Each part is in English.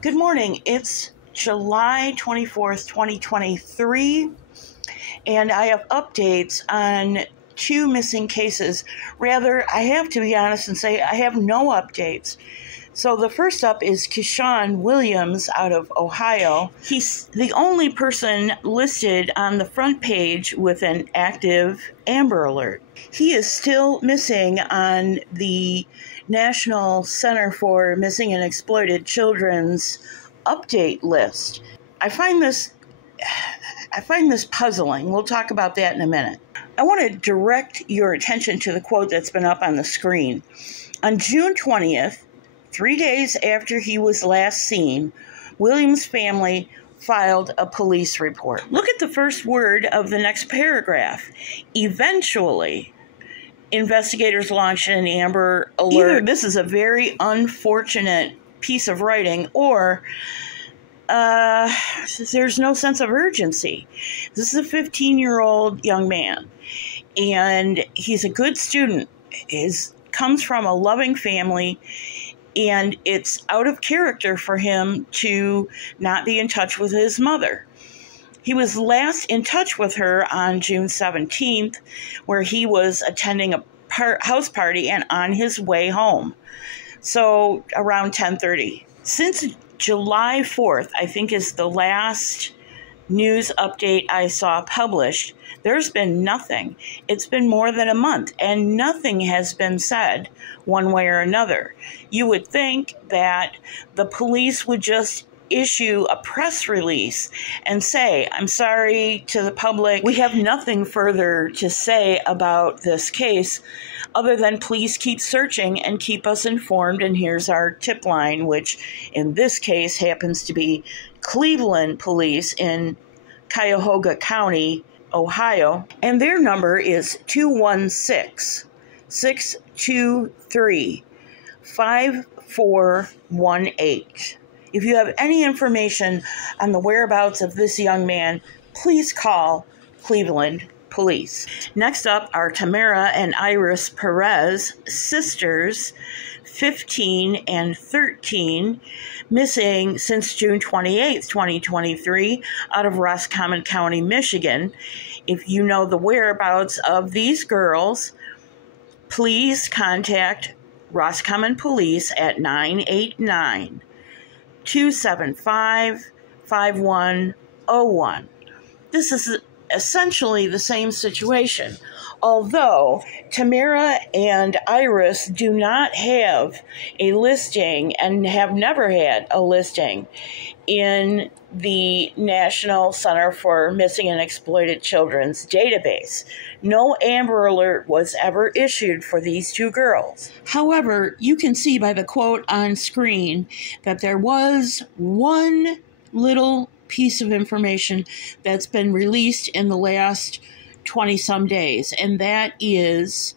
Good morning. It's July 24th, 2023, and I have updates on two missing cases. Rather, I have to be honest and say I have no updates. So the first up is Keshaun Williams out of Ohio. He's the only person listed on the front page with an active Amber Alert. He is still missing on the National Center for Missing and Exploited Children's update list. I find this puzzling. We'll talk about that in a minute. I want to direct your attention to the quote that's been up on the screen. On June 20th, 3 days after he was last seen, Williams' family filed a police report. Look at the first word of the next paragraph. Eventually, investigators launched an Amber Alert. Either this is a very unfortunate piece of writing, or there's no sense of urgency. This is a 15-year-old young man, and he's a good student. Comes from a loving family, and it's out of character for him to not be in touch with his mother. He was last in touch with her on June 17th, where he was attending a house party and on his way home. So around 10:30. Since July 4th, I think is the last news update I saw published, there's been nothing. It's been more than a month, and nothing has been said one way or another. You would think that the police would just issue a press release and say, I'm sorry to the public. We have nothing further to say about this case other than please keep searching and keep us informed. And here's our tip line, which in this case happens to be Cleveland Police in Cuyahoga County, Ohio. And their number is 216-623-5418. If you have any information on the whereabouts of this young man, please call Cleveland Police. Next up are Tamara and Iris Perez, sisters, 15 and 13, missing since June 28th, 2023, out of Roscommon County, Michigan. If you know the whereabouts of these girls, please contact Roscommon Police at 989-275-5101. This is essentially the same situation, although Tamara and Iris do not have a listing and have never had a listing in the National Center for Missing and Exploited Children's database. No Amber Alert was ever issued for these two girls. However, you can see by the quote on screen that there was one little piece of information that's been released in the last 20-some days, and that is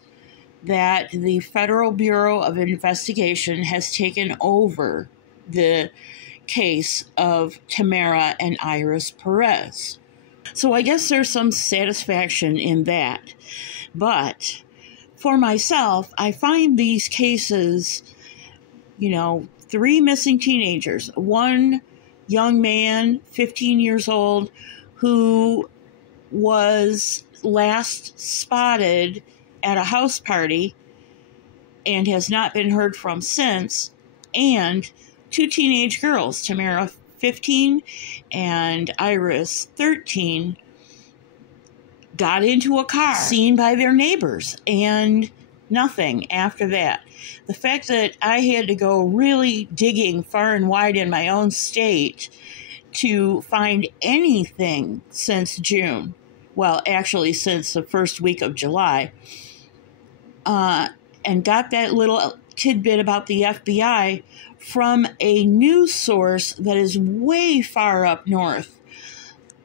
that the Federal Bureau of Investigation has taken over the case of Tamara and Iris Perez. So I guess there's some satisfaction in that. But for myself, I find these cases, 3 missing teenagers, one young man, 15 years old, who was last spotted at a house party and has not been heard from since, and 2 teenage girls, Tamara, 15, and Iris, 13, got into a car, seen by their neighbors, and nothing after that. The fact that I had to go really digging far and wide in my own state to find anything since June, well, actually since the first week of July, and got that little tidbit about the FBI from a news source that is way far up north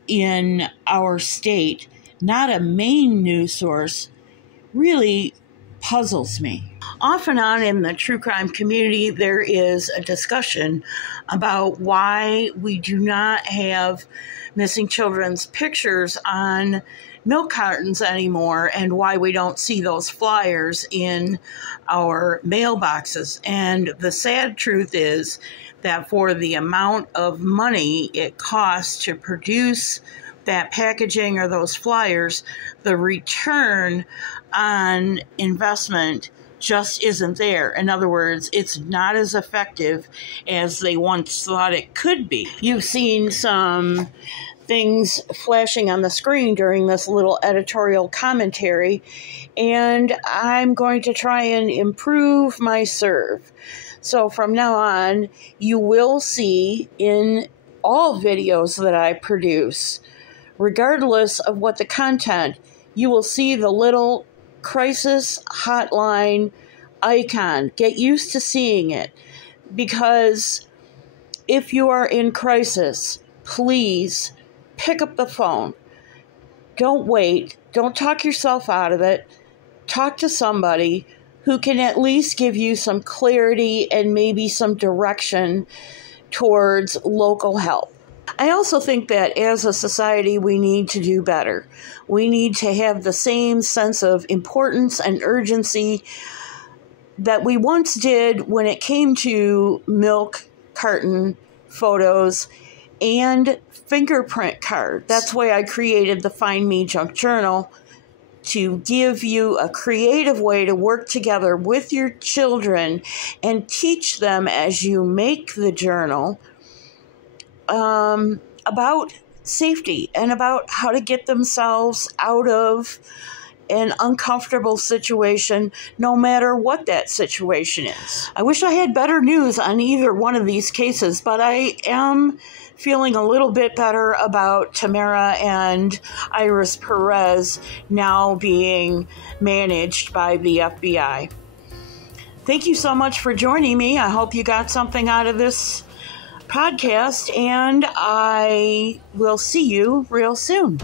in our state, not a main news source, really puzzles me. Off and on in the true crime community, there is a discussion about why we do not have missing children's pictures on milk cartons anymore and why we don't see those flyers in our mailboxes. And the sad truth is that for the amount of money it costs to produce that packaging or those flyers, the return on investment just isn't there. In other words, it's not as effective as they once thought it could be. You've seen some things flashing on the screen during this little editorial commentary, and I'm going to try and improve my serve. So from now on, you will see in all videos that I produce, regardless of what the content, you will see the little crisis hotline icon. Get used to seeing it, because if you are in crisis, please pick up the phone. Don't wait. Don't talk yourself out of it. Talk to somebody who can at least give you some clarity and maybe some direction towards local help. I also think that as a society, we need to do better. We need to have the same sense of importance and urgency that we once did when it came to milk carton photos and fingerprint cards. That's why I created the Find Me Junk Journal, to give you a creative way to work together with your children and teach them as you make the journal about safety and about how to get themselves out of an uncomfortable situation, no matter what that situation is. I wish I had better news on either one of these cases, but I am feeling a little bit better about Tamara and Iris Perez now being managed by the FBI. Thank you so much for joining me. I hope you got something out of this podcast, and I will see you real soon.